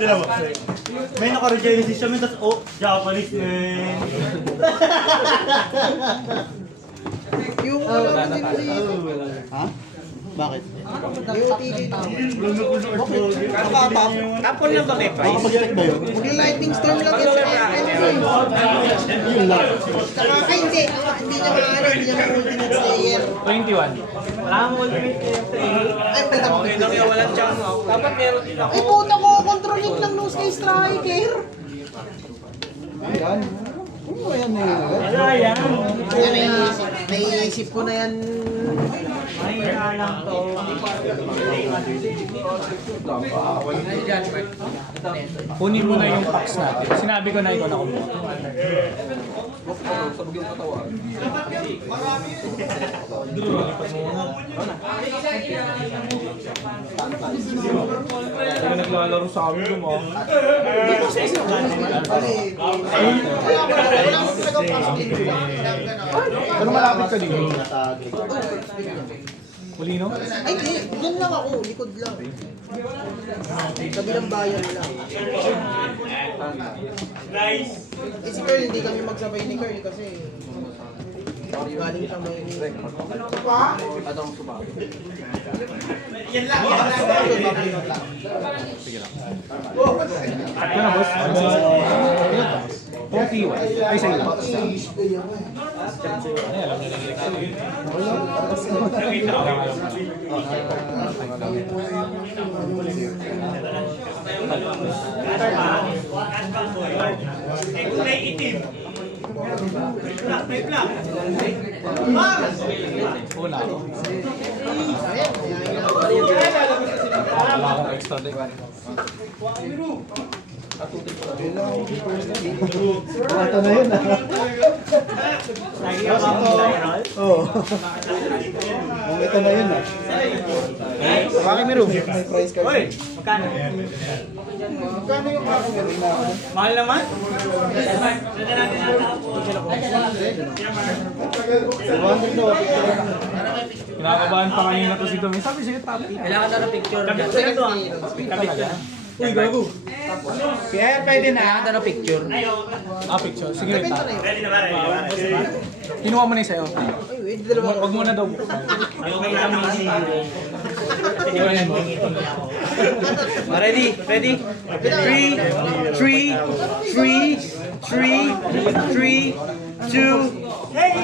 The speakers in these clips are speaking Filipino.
dalawa. May naka-regenesis siya, tapos oh, Japanese, man. Yung wala ko din Ha? Bakit? yung ticket. Tapon lang ba may price? Makapag-check ba yun? Mag-lightning storm lang yun sa Yun lang. Saka, ay hindi. Hindi niya maano, hindi niya ma-ultimate slayer. 21. Wala akong ultimate player sa Ay, pwede mo. Okay lang yun, walang chance ako. Dapat meron din ako. Ay, puta ko, controlling lang nung Sky Striker. Yan. Ano ba yan eh? Wala yan. Yan, naiisip ko na yan. Mahina lang to. Kunin mo na yung packs natin. Sinabi ko na ikaw na kumuha. Kaya naglalaro sa amin yung mga. Pero malapit ka dito. Molino? Ay, yan lang ako, likod lang. Kabilang bayan lang. Nice. Eh si Carl, hindi kami magsabay ni Carl kasi galing siyang may Yan lang, yan lang. Ito na, boss. 41. Ay, sa'yo lang. May itim. May black. Una ako. Wala akong extra deck. Ito na yun ah. Oo. Ito na yun ah. Bakit meron? May price card. Hoy, magkano? Magkano yung meron na ako? Mahal naman? Kinakabahan pa kanina to si Domi. Sabi sa'yo, tapi. Kailangan na ng picture. second hero. Talaga? Uy, gago. Kaya pwede na. Kailangan na ng picture. Picture. Sige, wait. Benta na yun. Ready na ba? Ready na ba? Kinuha mo na yung sa'yo. Ay, wait, dalawa. Huwag mo na daw. Okay lang naman si Ready? Ready? 3, 2, hey!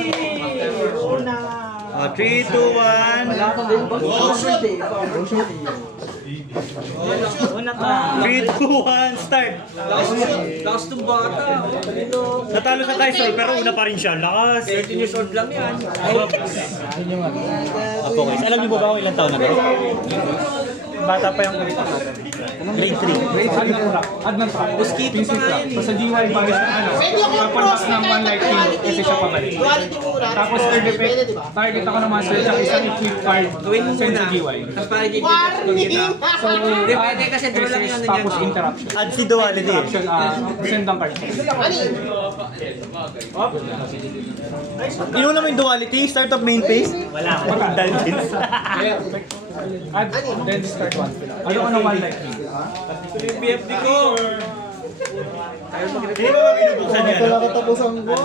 3, 2, 1. Una ka. 3, 2, 1, start. Last to bata. Natalo sa Tyson pero una pa rin siya. Lakas. 13 years old lang yan. Apo guys, alam niyo ba ako ilang taon na ba? Bata pa yung grade 3. Add ng track. Add ng track. Mosquito pa nga yun. Sa GY, bagis na ano. Kapantas ng one light king kasi siya pabalik. Duality muna. Tapos third effect, target ako ng master check, isang equip card, Gawin mo send muna. sa GY. Tapos parang kita. So, Hindi, pwede kasi draw lang yung ano tapos niyan. interruption. Add si duality. Interruption, send ang card. Inuna mo yung duality, start of main phase. Wala. Dungeons. Add, then discard one. Ano ko ng one light king? Ito yung BFD ko. Hindi ba binubuksan niya? Wala katapusan ko.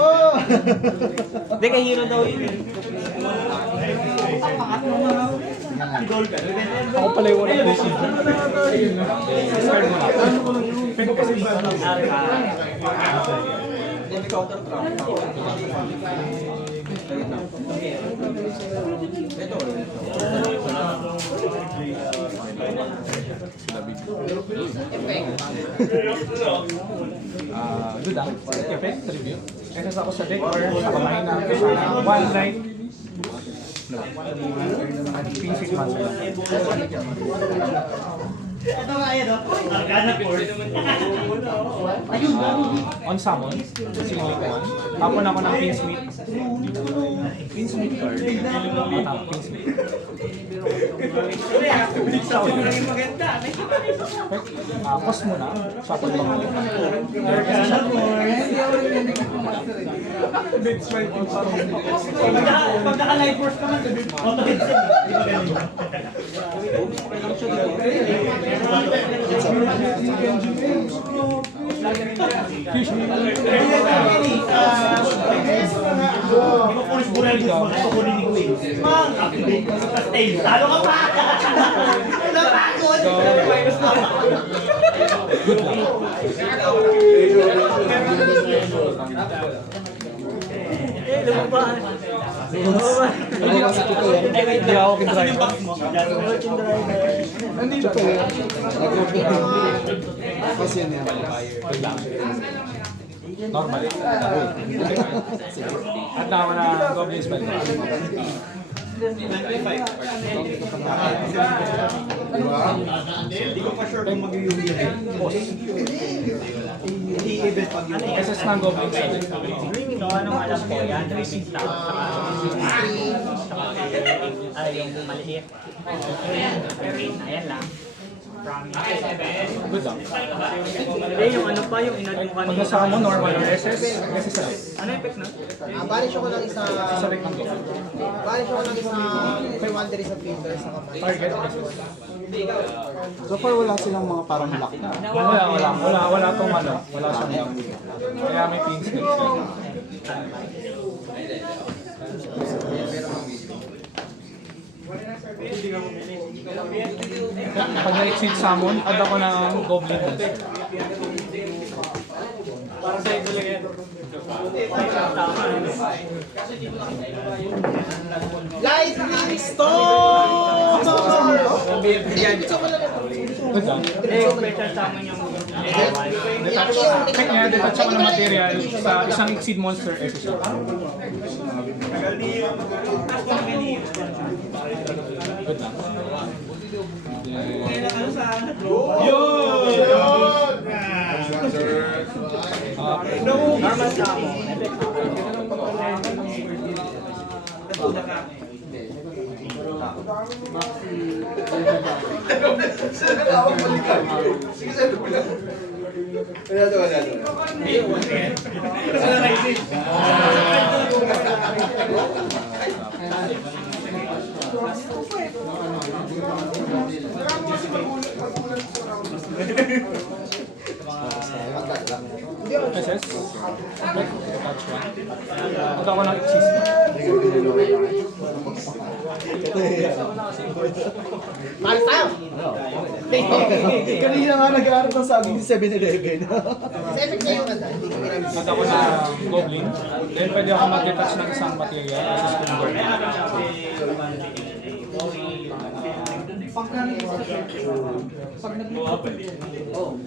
Hindi, kay hero daw yun. Ako pala yung walang decision. Discard mo na. Pwede kasi ba? Good ah. Effect, review. Kasi ako sa deck or sa kamay na one light. No. Pinsik master. Ito nga yan, oh. Arcana Force. On summon, select one. Tapon ako ng Pinsmith. Pinsmith card. Tama, Pinsmith. Cost mo na. Shuffle mo na. Pag naka-live force ka man, auto-hit siya. Di ba ganun? Talo ka pa! Napagod! Good luck. Lumabas. Hindi kasi ito yan. Hindi ako kinry. Ito po yan. Kasi yan yan. Normal. At na ako na goblin spell. Hindi ko pa sure kung mag-UV rin. Hindi event pag yun. SS ng goblin spell. So, anong alam ko yan? Racing tao. Ay, yung maliit. Ayan lang. Good luck. Hindi, yung ano pa, yung inad mo Pag kanina. nasama mo, normal yung SS. SS sa deck. Ano effect na? Banish ako ng isa. Sa deck ng goblin. Banish ako ng isa. May wonder sa filter sa kamay. Target SS. So far wala silang mga parang lock na. Wala tong ano. Wala siyang lock. Kaya may pin skill siya. Pag na-exceed summon, add ako ng goblin. Para sa ito lang yan. Tama. Lightning Storm! Good lang. Yung special summon yung Detach. Check niya, detach ako ng material sa isang exceed monster SS. Good lang. normal summon. SS. Detach one. Add ako ng exceed. Malis tayo! Kanina nga nag-aaral ng saging sa 7-Eleven. Sa effect niya yung ganda. Hindi ko ginamit. Add ako ng goblin. Then pwede ako mag-detach ng isang material.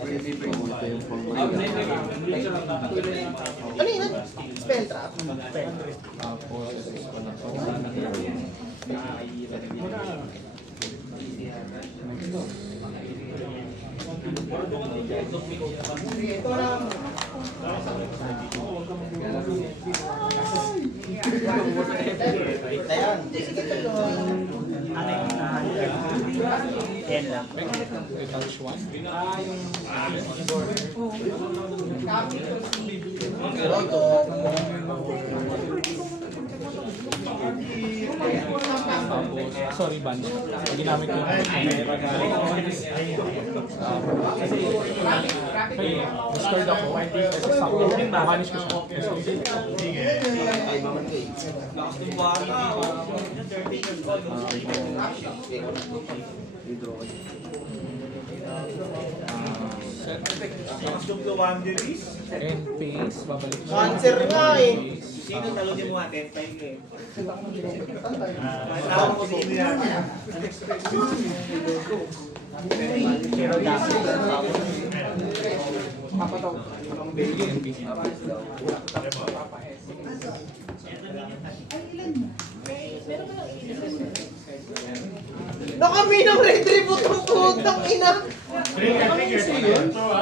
SS ko ng goblin. Ano yun? Spell trap? Tapos, SS ko na to. Ano yung yan lang. Detach one. Tapos, sorry, banish. Ginamit ko yung okay, discard ako. Kasi sakto, banish ko siya. Lakas ng bari. Set. Lakas ng lawanderies. And pace, babalik siya. Cancer nga eh. Sino talo niyo mo atin? 5K. Tawag ko sa inyo yan. Nakami ng retribute ng putang ina!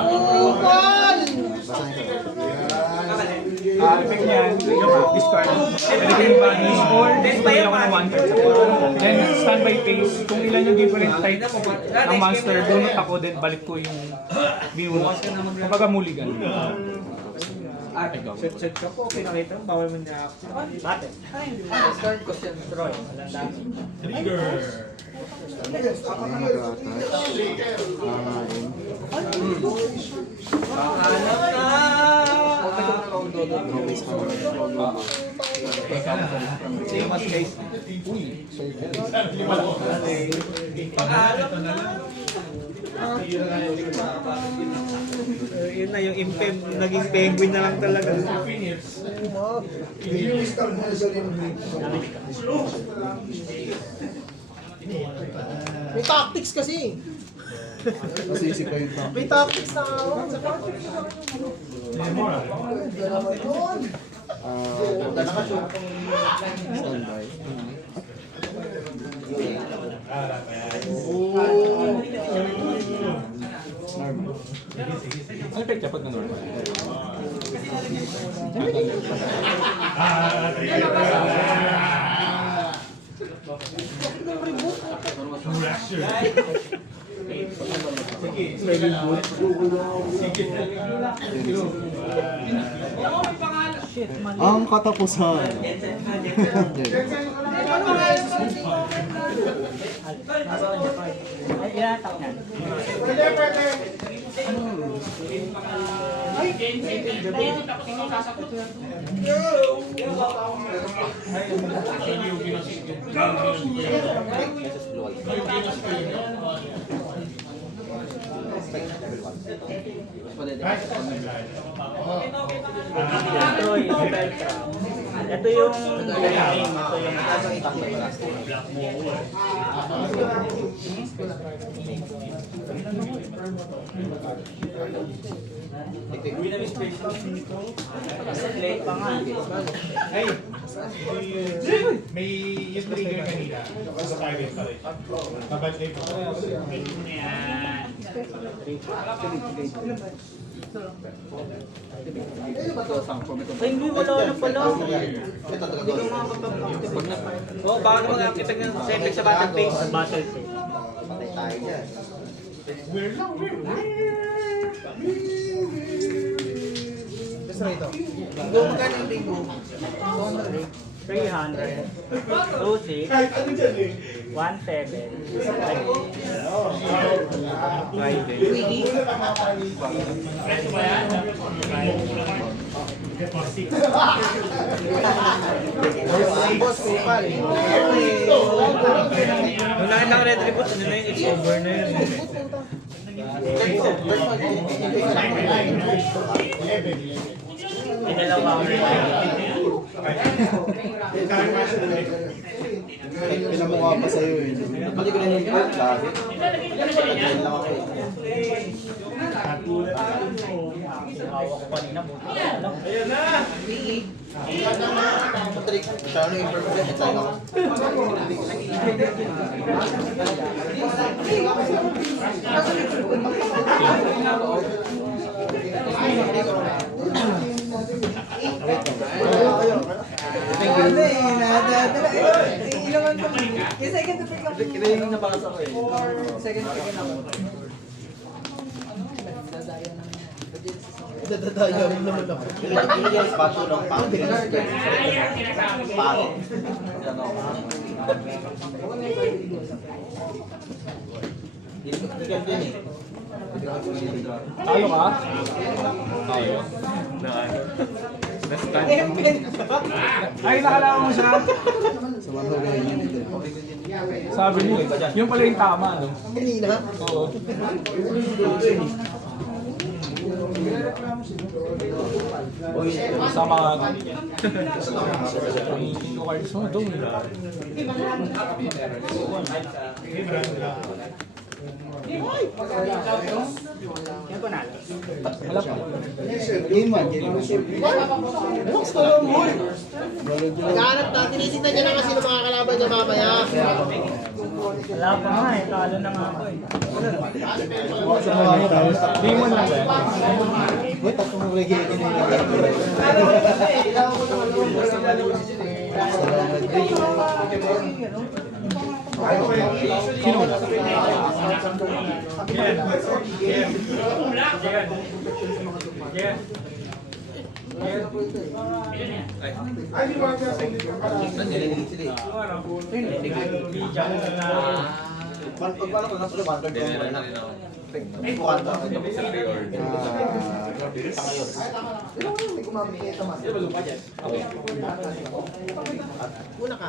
Ukal! Effect niyan, discard. Pwede kayong banish or display ako ng 1 Then standby phase, kung ilan yung different type ng monster, bunot ako, then balik ko yung binunot. Kumbaga mulligan. Set ka po, pinakita mo, bawal mo niya ako. Bakit? Troy, walang dami. Ako na nag-attach. Same as guys. Yun na yung impem, naging penguin na lang talaga. May tactics kasi. Masisip kayo ito. May tactics na ako. Standby. Normal. Ano effect niya pag na-normal? Ang katapusan. Ito yung game, ito yung late pa nga. May yung trigger kanina sa target pa rin. Babalik po. Hindi, wala na pala. Oh, baka naman nakakita ng effect sa battle phase. Battle phase. Basta rito. Linggo, magkano yung linggo? 300, 26, 17, Wiki? Boss, kupal. Nung nakita ko red reboot, ano na yun, it's over na yun. Pinalawang Pinamukha pa sa'yo eh. Pati ko na yung sabi. Yan lang ako eh. hawak ko kanina. Patrick, siya ano yung information? Ito lang ako. Dadadayo rin naman ako. Yung pato ng pangit. Pangit. Talo ka? Tayo. Ay, nakalaman mo siya. Sa mga ganyan din. Sabi niya, yung pala yung tama, no? Kanina? Oo. Sama ka. Ang ito cards mo, doon. Yan ko na. Wala pa. Game man. Naghahanap na, tinitignan niya na kasi ng mga kalaban niya mamaya. Wala pa nga eh. Talo na nga ako eh. Sa mga tapos. Demon lang ba? Wait, ako mo reggae ko na Sino wala? Una ka.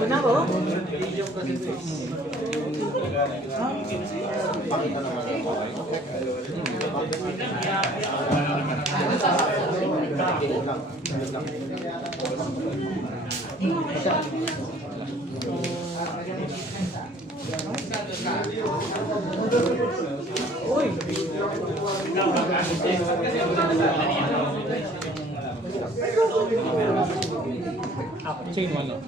Una ko? Chain 1 lang.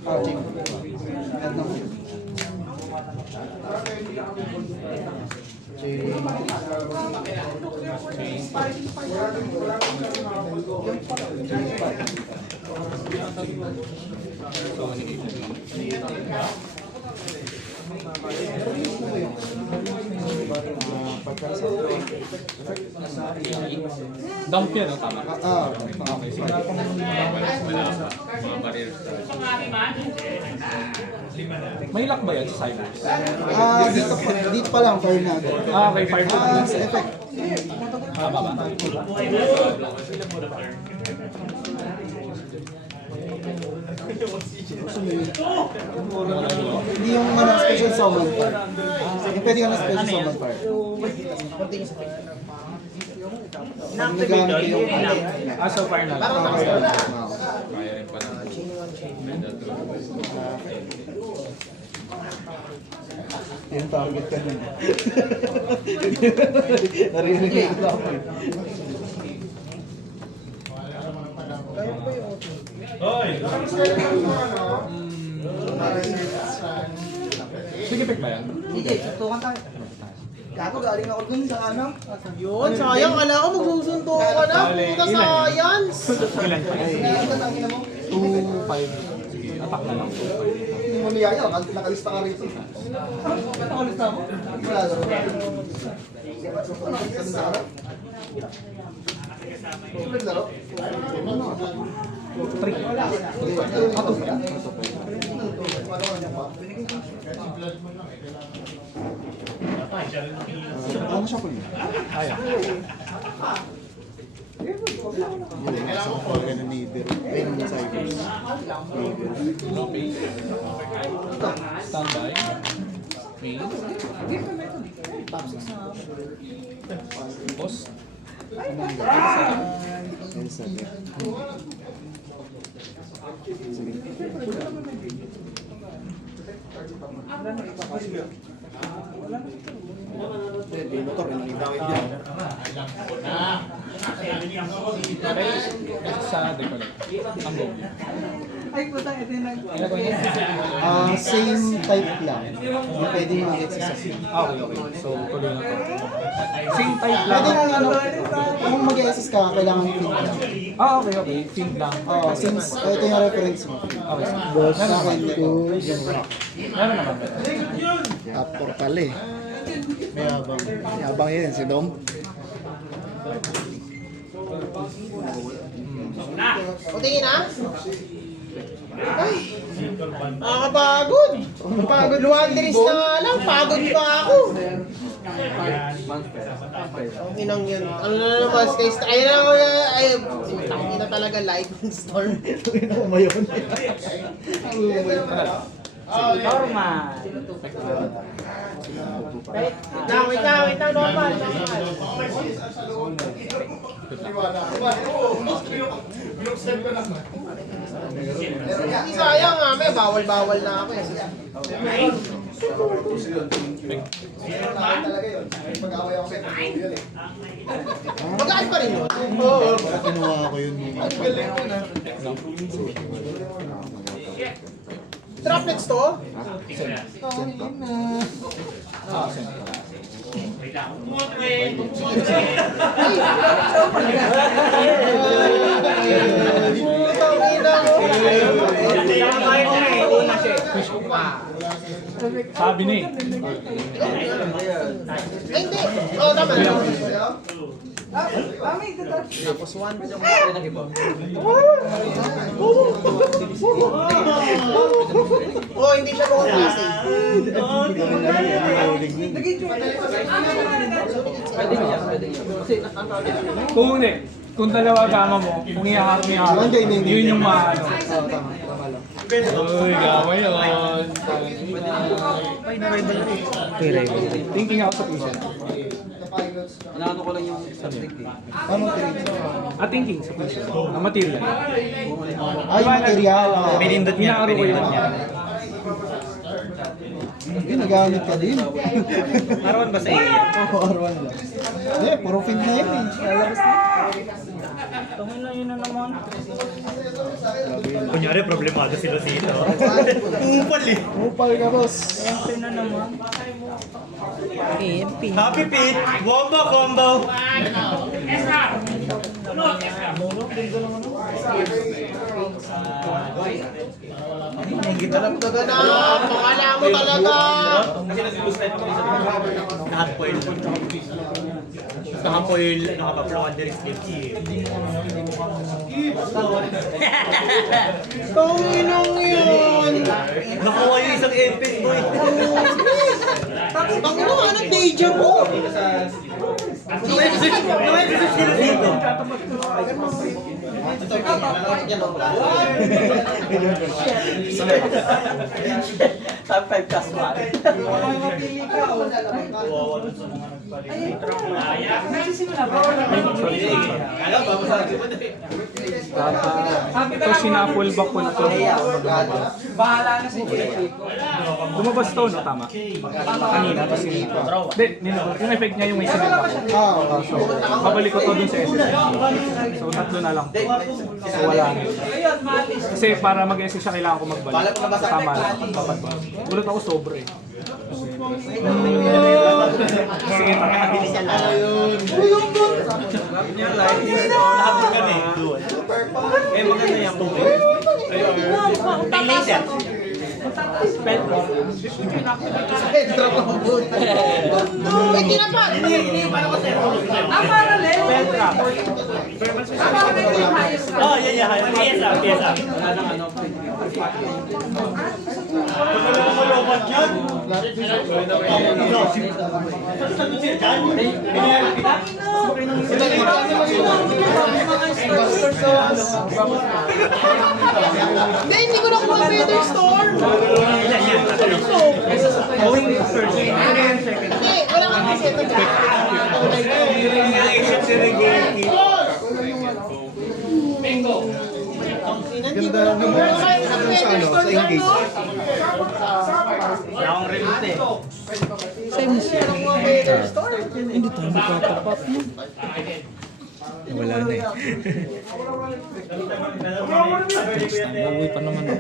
Dump yan, no? Tama. Okay, sige. May lock ba yan sa Cybers? Dito pa lang, fire na agad. Okay, fire to. Sa effect. Tama ba? Hindi yung special summon fire. Yung pwede ka na special summon fire. Nagamit yung So fire na lang. yung target ka nun. Narinig ko ako. Hoy! Sige, pick ba yan? Sige, tutukan tayo. Gago, galing ako dun sa ano? Yun, sayang. Kala ko magsusundo ka na. Puta science. Ilan? 2, 5. Sige, attack na lang. 2, 5. Hindi mo niyaya, nakalista ka rito. Nakalista mo? Wala na. Naglaro? 3. Ano siya po yun? Ayaw. Sa Korean na neighbor. Ayun ang Cybers. Standby. Main. Boss. Ayun sabi. Hindi, motor. Hindi bakit yan. Sa decollect. Ang go. Ay, puta, ito yung nag... Ilagay niya. Same type lang. Yung pwede mag-get sa sim. Okay. So, tuloy na to. Same type lang. Pwede nga ano, kung mag-SS ka, kailangan mo feed lang. Okay. Feed lang. Oo, since ito yung reference mo. Okay. Sa akin, ito. Meron naman. Aptor pala eh. May abang. May abang yan, si Dom. O, tingin na. Ay, nakakapagod. Pagod. Luwanderis na nga lang. Pagod pa ako. Ang inang yan. Ano na naman, Sky Star. Ayun na ako. Ay, tangina talaga. Lightning Storm. Umayon. Normal. Wait lang. Normal. Hindi sayang nga, may bawal-bawal na ako eh. Magaan pa rin yun. Oo. Kinuha ko yun. Droplets to? Putang ina ko. Sabi ni. Ay, hindi. Oo, tama na. Tapos one. Oy, hindi siya buong klase. Kung hindi, kung dalawa gama mo, kung ihahak mo ihahak, yun yung maano. Uy, gamay yun. Thinking ako sa puso. Inaano ko lang yung subject eh. Thinking sa puso. Ang material. Ay, material. Pinindot niya. Inaaro ko yun. Ginagamit ka din. Arawan ba sa iyo? Oo, arwan lang. Eh, puro fin na yun eh. Lalabas na. Tungin na yun na naman. Kunyari, problemado sila dito. Upal eh. Upal ka, boss. MP na naman. MP. Happy Pete! Wombo combo! Talagdagan na! Pakala mo talaga! Nakapoil. Nakapoil. Nakapapload direct slip. Tanginang yun! Nakuha yung isang MP boy. Tangina nga ng deja vu! Nakasearch sila dito. Top 5 customer. Ito sinapol back ko na to. Lumabas to, no? Tama. Kanina, tapos hindi, yung effect niya yung may sinabak. So, babalik ko to dun sa SSD. So, tatlo na lang. So, wala na. Kasi para mag-SSD siya, kailangan ko magbalik. Tama lang, papad ba? Gulat ako sobra eh. Sige, Eh, maganda yung movie. Pang laser. Pedro Pambut! Uy, tinapat! Oh, yan yan. PSA, PSA. Malobot yun. Hindi ko nakuha Peter Storm! Hindi, wala kang kasi ito. Ganda naman sa engage. Wala akong remote eh. Hindi tayo magkatapat mo. Wala na eh. Nauwi pa naman ako.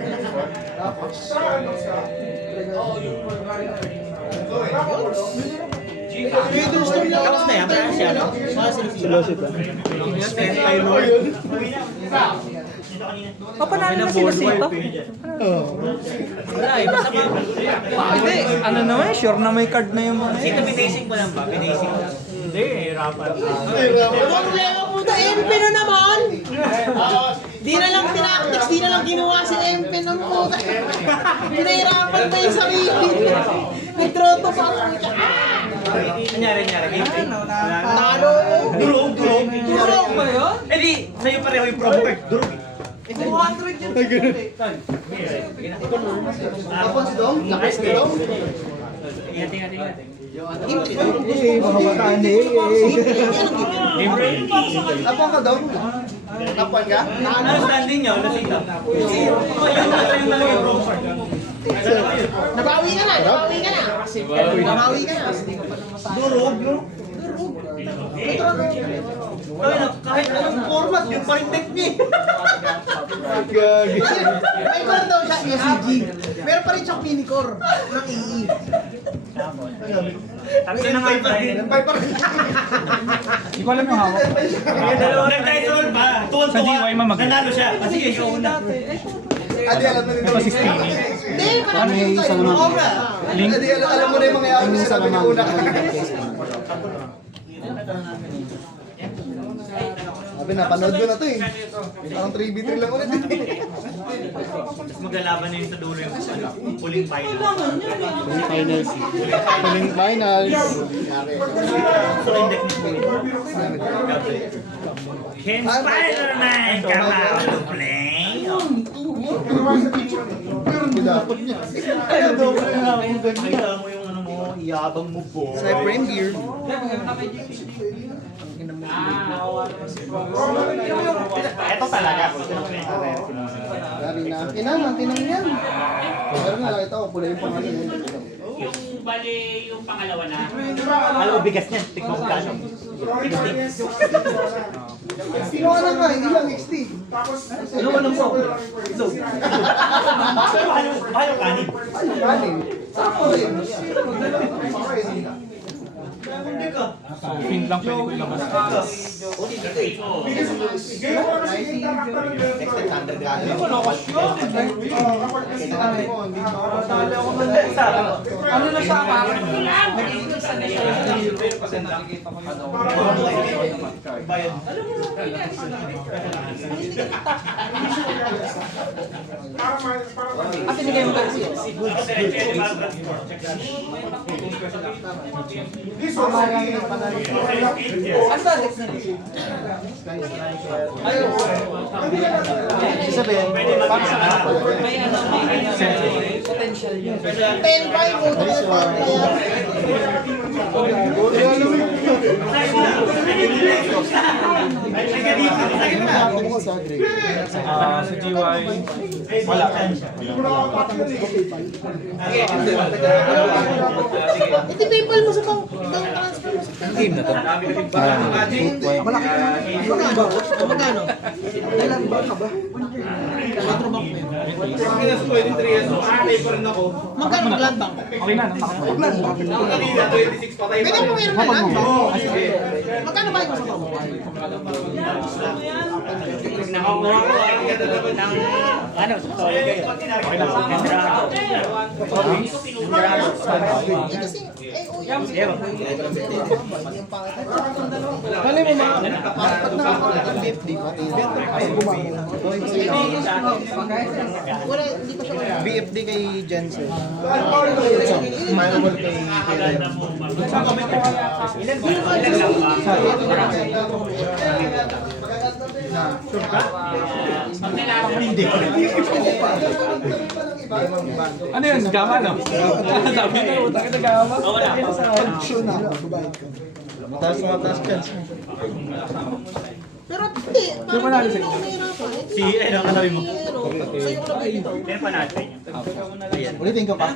Peter Storm lang Tapos na yan, parang siya, no? Silosit ah. Papanamin na sila sito. Wala eh, basta pa. Hindi, ano naman, sure na may card na yung mga Sito, binasing mo lang ba? Binasing mo lang. Hindi, hirapan. Ang lego puta, MP na naman! Di na lang tinactics, di na lang ginawa si MP ng puta. Pinahirapan pa yung sarili. Nagtroto pa ako. Nangyari, game. Talo! Durog. Durog ba yun? Eh di, sa'yo pareho yung promo card. Durog eh. 200 yun. Tapos si Dong? Lakas ni Dong? Ingat. Eh, mahawakaan eh. Tapos ka Dong? Tapuan ka? Ano standing niya? Wala sita. Yung talaga yung promo card. Nabawi ka na. Durog. Kahit anong format, yung pa rin deck niya eh. Gagi. May core daw siya, SCG. Meron pa rin siyang mini-core ng EE. Tatlo na nga yung Hindi ko alam yung hawak. Nag-title ba? Sa DY mamagay. Nanalo siya. Sige, ikaw una. Adi, alam na Ito si Stevie. Hindi, marami yung tayo. Obra. Link. Adi, alam mo na yung mangyayari mo sinabi niya una. Sabi na, panood ko na to eh. Parang 3v3 lang ulit eh. Tapos maglalaban na yun sa dulo yung huling final. Finals. Huling finals. So, in deck ni Can Spider-Man come out to play? Dapat niya. Makita mo yung ano mo, iyabang mo po. Sniper and gear. Ito talaga. Dari na. Kinang yan. Pero nakakita ko, pula yung pangalan yun. Yung bali, yung pangalawa na. Alam mo, bigas niyan. Tikman mo kano. Kinuha na nga, hindi lang XT. Ano mo lang po? So, ayaw kanin. Ano kanin? Sarap ko rin. Pin lang pwede ko ilabas. Ano na siya, parang nagiging sanay siya yung 0% nakikita ko yun. Ah, pinigay mo kasi yun. Ano ba next na rin? Sabihin, parang sa anak ko. May ano, may potential yun. 10-5 mo ito yung parang Ako mo sa Greg. Sa GY, wala. Ito PayPal mo sa bank transfer mo sa Game na to. Magkano? Ilan ba ka ba? Metro bank mo yun. Magkano land bank? Okay na, nakakuha. Pwede mo meron na land bank? Magkano ba ito sa bank? Nakakuha ko ng ano, sorry kayo. Kasi, Kali mo mga pag nakakulit ang BFD, ay bumangon. wala, hindi pa siya BFD kay Jensen. Manable kay Ano yun? Gama, no? Sabi na, utang kita gama. Sure na, babayad ka. Mataas chance mo. Pero hindi, parang manalo hindi sa'yo? ako nahirapan. Si, ano, katabi mo. Sa'yo ko na ba ito? Kaya pa natin. Ulitin ka pa.